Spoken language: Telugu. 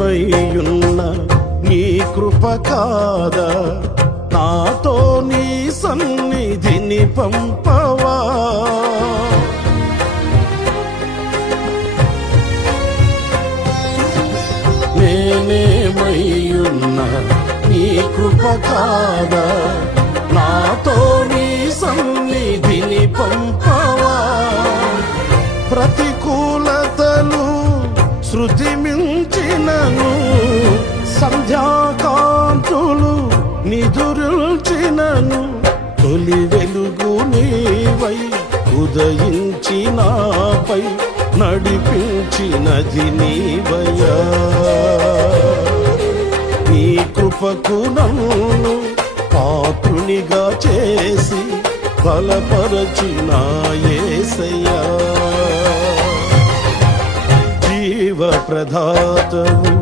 నేనేమయ్యున్నా నీ కృప కాదా, నాతో నీ సన్నిధిని పంపవా. నేనేమయ్యున్నా నీ కృప కాదా, నాతో నీ సన్నిధిని పంపవా. ప్రతికూలతలు శృతి మించినను, సంధ్యాకాంతులు నిదురుల్చినను, తొలి వెలుగు నీవై ఉదయించి నాపై నడిపించినది నీవయ్యా. నీ కృపకు నన్ను పాత్రునిగా చేసి బలపరచిన యేసయ్యా. జీవ ప్రదాతవు